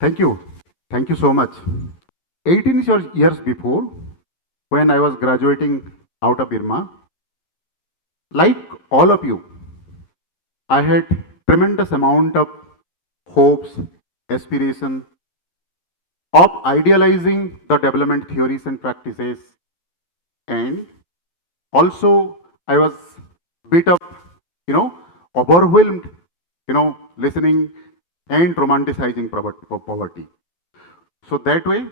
Thank you. Thank you so much. 18 years before, when I was graduating out of IRMA, like all of you, I had tremendous amount of hopes, aspiration of idealizing the development theories and practices, and also I was bit of, overwhelmed, listening and romanticizing poverty. So that way,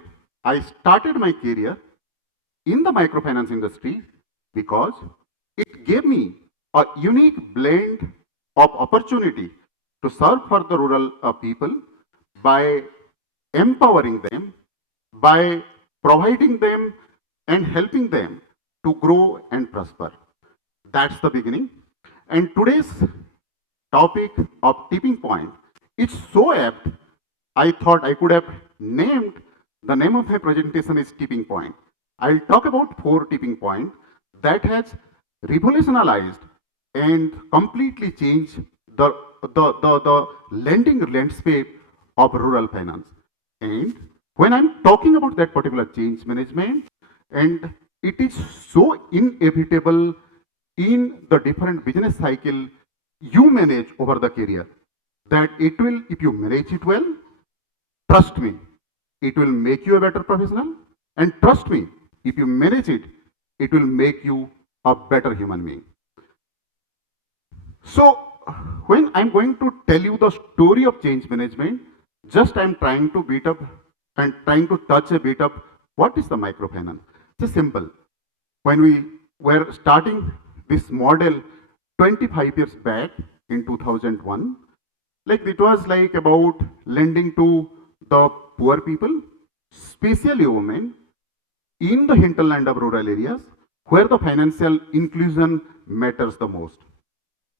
I started my career in the microfinance industry because it gave me a unique blend of opportunity to serve for the rural people by empowering them, by providing them and helping them to grow and prosper. That's the beginning. And today's topic of tipping point, it's so apt. I thought I could have named the name of my presentation is tipping point. I'll talk about 4 tipping points that has revolutionized and completely changed the lending landscape of rural finance. And when I'm talking about that particular change management, and it is so inevitable in the different business cycle you manage over the career, that it will, if you manage it well, trust me, it will make you a better professional. And trust me, if you manage it, it will make you a better human being. So when I'm going to tell you the story of change management, just I'm trying to beat up and trying to touch a bit of what is the microfinance. It's simple. When we were starting this model 25 years back in 2001, like it was like about lending to the poor people, especially women in the hinterland of rural areas where the financial inclusion matters the most.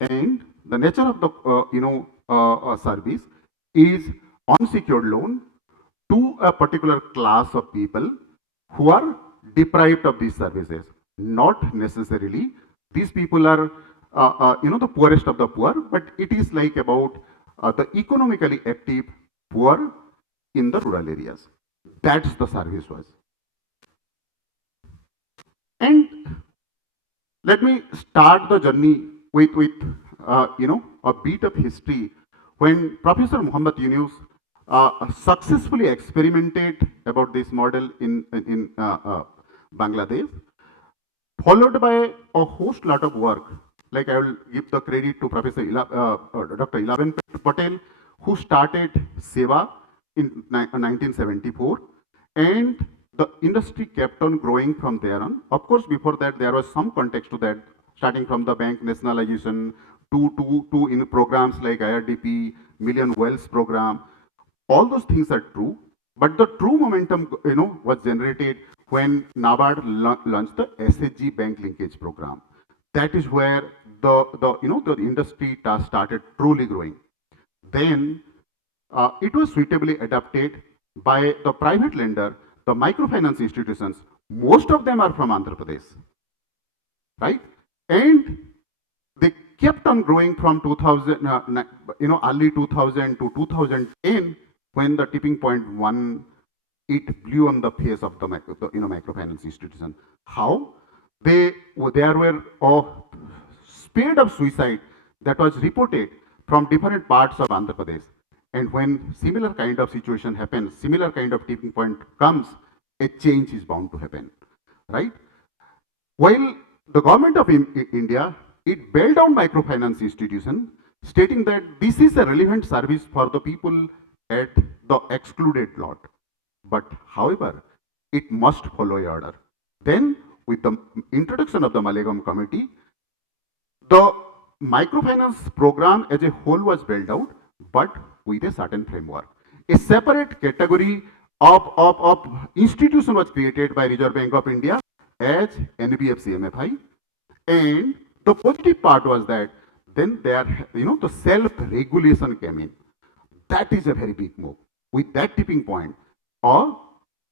And the nature of the service is unsecured loan to a particular class of people who are deprived of these services. Not necessarily these people are the poorest of the poor, but it is like about the economically active poor in the rural areas. That's the service was. And let me start the journey with a bit of history when Professor Muhammad Yunus successfully experimented about this model in Bangladesh, followed by a host lot of work. Like I will give the credit to Professor Dr. Ilaben Patel, who started SEWA in 1974, and the industry kept on growing from there on. Of course, before that, there was some context to that, starting from the bank nationalization to in programs like IRDP, Million Wells program. All those things are true, but the true momentum, was generated when NABARD launched the SHG bank linkage program. That is where the industry started truly growing. Then it was suitably adapted by the private lender, the microfinance institutions. Most of them are from Andhra Pradesh, right? And they kept on growing from 2000, early 2000 to 2010, when the tipping point one, it blew on the face of the microfinance institution. How? There were a spate of suicide that was reported from different parts of Andhra Pradesh. And when similar kind of situation happens, similar kind of tipping point comes, a change is bound to happen, right? While the government of India, it bailed down microfinance institution, stating that this is a relevant service for the people at the excluded lot. But however, it must follow a order. Then, with the introduction of the Malegam Committee, the microfinance program as a whole was built out, but with a certain framework. A separate category of institution was created by Reserve Bank of India as NBFC MFI. And the positive part was that then the self-regulation came in. That is a very big move. With that tipping point, a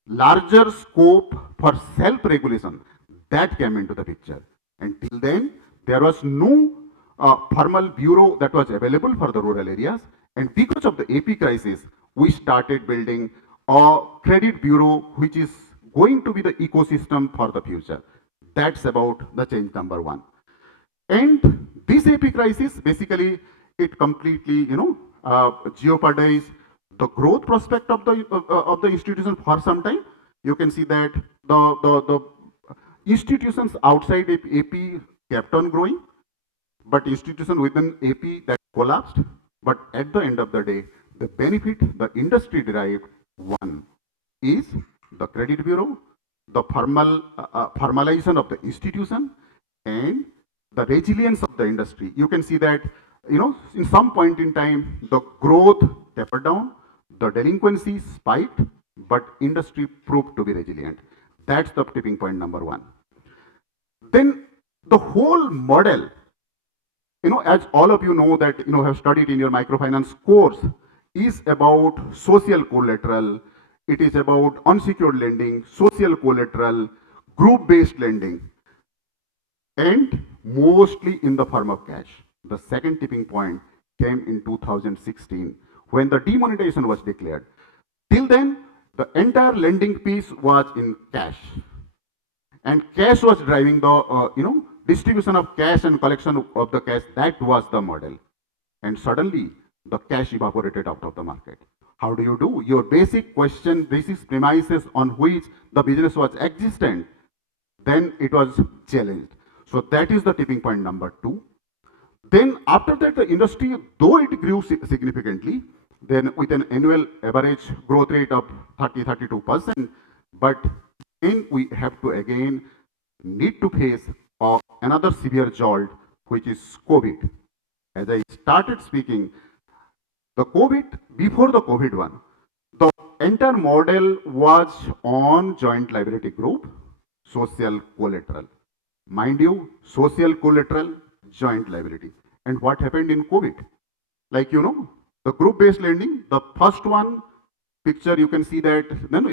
larger scope for self-regulation, that came into the picture. Until then, there was no formal bureau that was available for the rural areas. And because of the AP crisis, we started building a credit bureau which is going to be the ecosystem for the future. That's about the change number one. And this AP crisis, basically, it completely, jeopardized the growth prospect of the institution for some time. You can see that the institutions outside AP kept on growing, but institution within AP that collapsed. But at the end of the day, the benefit the industry derived, one is the credit bureau, the formalization of the institution, and the resilience of the industry. You can see that, in some point in time, the growth tapered down, the delinquency spiked, but industry proved to be resilient. That's the tipping point number one. Then the whole model, as all of you know that, have studied in your microfinance course, is about social collateral. It is about unsecured lending, social collateral, group-based lending, and mostly in the form of cash. The second tipping point came in 2016 when the demonetization was declared. Till then, the entire lending piece was in cash, and cash was driving the distribution of cash and collection of the cash. That was the model, and suddenly the cash evaporated out of the market. How do you do? Your basic question, basic premises on which the business was existent, then it was challenged. So that is the tipping point number two. Then after that, the industry, though it grew significantly, then with an annual average growth rate of 32%, but then we have to again need to face another severe jolt, which is COVID. As I started speaking, the COVID, before the COVID one, the entire model was on joint liability group, social collateral. Mind you, social collateral, joint liability. And what happened in COVID? Like, the group-based lending, the first one picture, you can see that,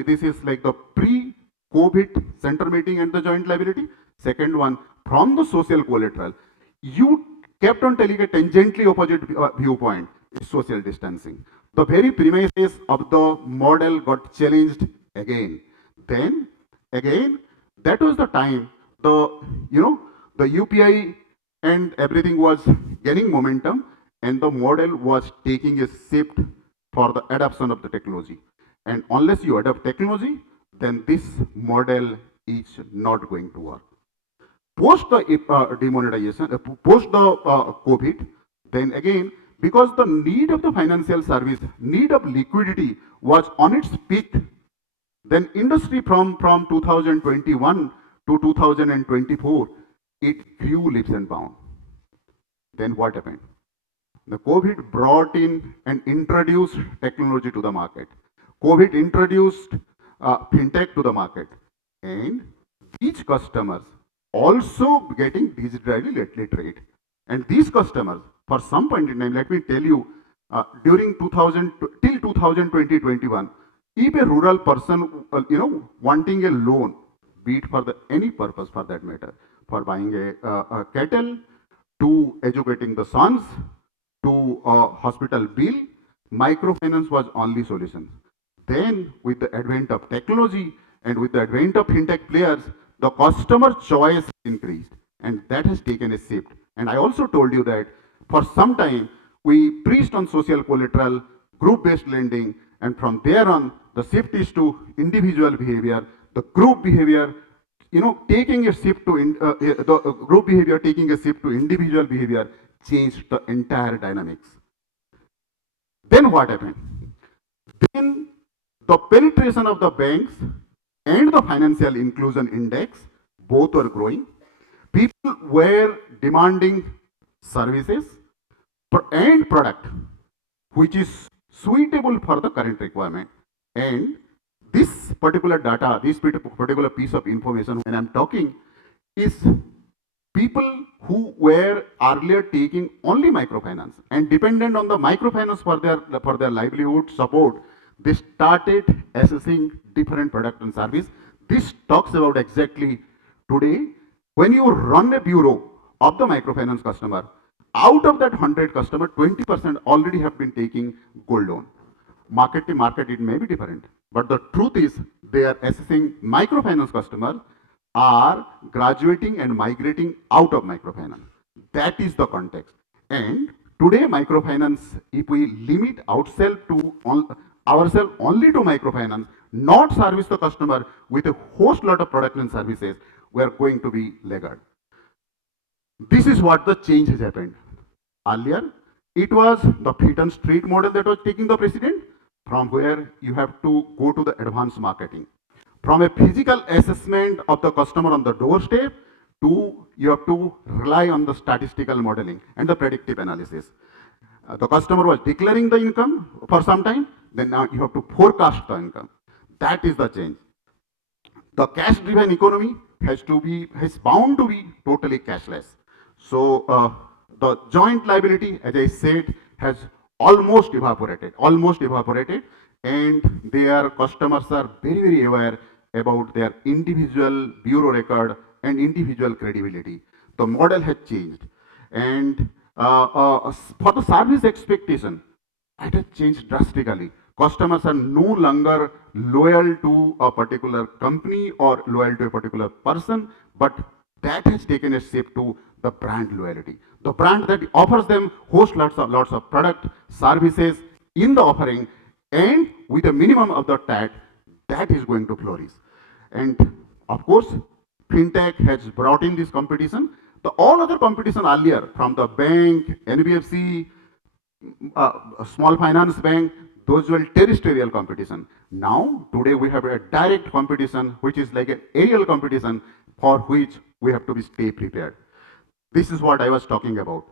this is like the pre-COVID center meeting and the joint liability. Second one, from the social collateral, you kept on telling a tangentially opposite viewpoint, is social distancing. The very premises of the model got challenged again. Then, again, that was the time the UPI and everything was gaining momentum, and the model was taking a shift for the adoption of the technology. And unless you adopt technology, then this model is not going to work. Post the demonetization, post the COVID, then again, because the need of the financial service, need of liquidity was on its peak, then industry from 2021 to 2024, it grew leaps and bounds. Then what happened? The COVID brought in and introduced technology to the market. COVID introduced fintech to the market, and these customers also getting digitally literate. And these customers, for some point in time, let me tell you, during 2020-21, if a rural person, wanting a loan, be it for any purpose for that matter, for buying a cattle, to educating the sons, to a hospital bill, microfinance was only solution. Then, with the advent of technology and with the advent of fintech players, the customer choice increased, and that has taken a shift. And I also told you that for some time we preached on social collateral, group-based lending, and from there on the shift is to individual behavior, the group behavior, taking a shift to the group behavior, taking a shift to individual behavior, changed the entire dynamics. Then what happened? Then the penetration of the banks and the financial inclusion index, both were growing. People were demanding services and product which is suitable for the current requirement. And this particular data, this particular piece of information when I'm talking, is people who were earlier taking only microfinance and dependent on the microfinance for their livelihood support, they started assessing different product and service. This talks about exactly today, when you run a bureau of the microfinance customer, out of that 100 customer, 20% already have been taking gold loan. market to market, it may be different. But the truth is, they are assessing microfinance customers are graduating and migrating out of microfinance. That is the context. And today, microfinance, if we limit ourselves only to microfinance, not service the customer with a host lot of products and services, we are going to be laggard. This is what the change has happened. Earlier, it was the feet on street model that was taking the precedent, from where you have to go to the advanced marketing. From a physical assessment of the customer on the doorstep to you have to rely on the statistical modeling and the predictive analysis. The customer was declaring the income for some time, then now you have to forecast the income. That is the change. The cash-driven economy has bound to be totally cashless. So the joint liability, as I said, has almost evaporated, and their customers are very, very aware about their individual bureau record and individual credibility. The model has changed, and for the service expectation, it has changed drastically. Customers are no longer loyal to a particular company or loyal to a particular person, but that has taken a shape to the brand loyalty. The brand that offers them host lots of product, services in the offering, and with a minimum of the TAT, that is going to flourish. And of course, fintech has brought in this competition. All other competition earlier, from the bank, NBFC, small finance bank, those were terrestrial competition. Now, today we have a direct competition, which is like an aerial competition, for which we have to stay prepared. This is what I was talking about.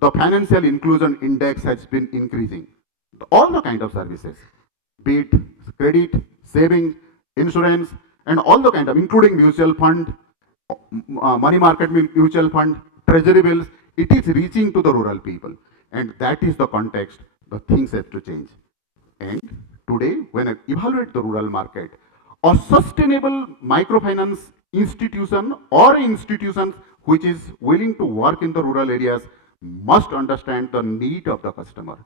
The financial inclusion index has been increasing. All the kind of services, be it credit, savings, insurance, and all the kind of, including mutual fund, money market mutual fund, treasury bills, it is reaching to the rural people. And that is the context, the things have to change. And today, when I evaluate the rural market, a sustainable microfinance institution or institutions which is willing to work in the rural areas must understand the need of the customer.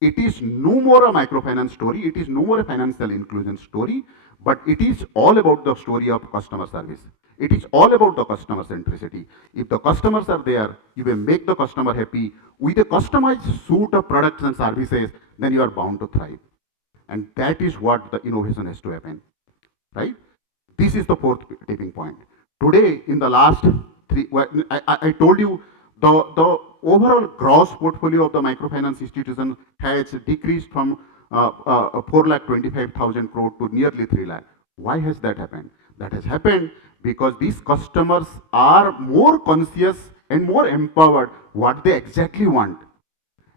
It is no more a microfinance story, it is no more a financial inclusion story, but it is all about the story of customer service. It is all about the customer centricity. If the customers are there, you will make the customer happy with a customized suite of products and services, then you are bound to thrive. And that is what the innovation has to happen, right? This is the fourth tipping point. Today, in the last I told you the overall gross portfolio of the microfinance institution has decreased from 4,25,000 crore to nearly 3 lakh. Why has that happened? That has happened because these customers are more conscious and more empowered what they exactly want.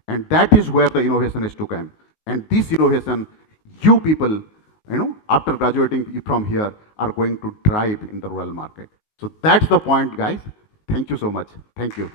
And that is where the innovation is to come. And this innovation, you people, after graduating from here, are going to drive in the rural market. So that's the point, guys. Thank you so much. Thank you.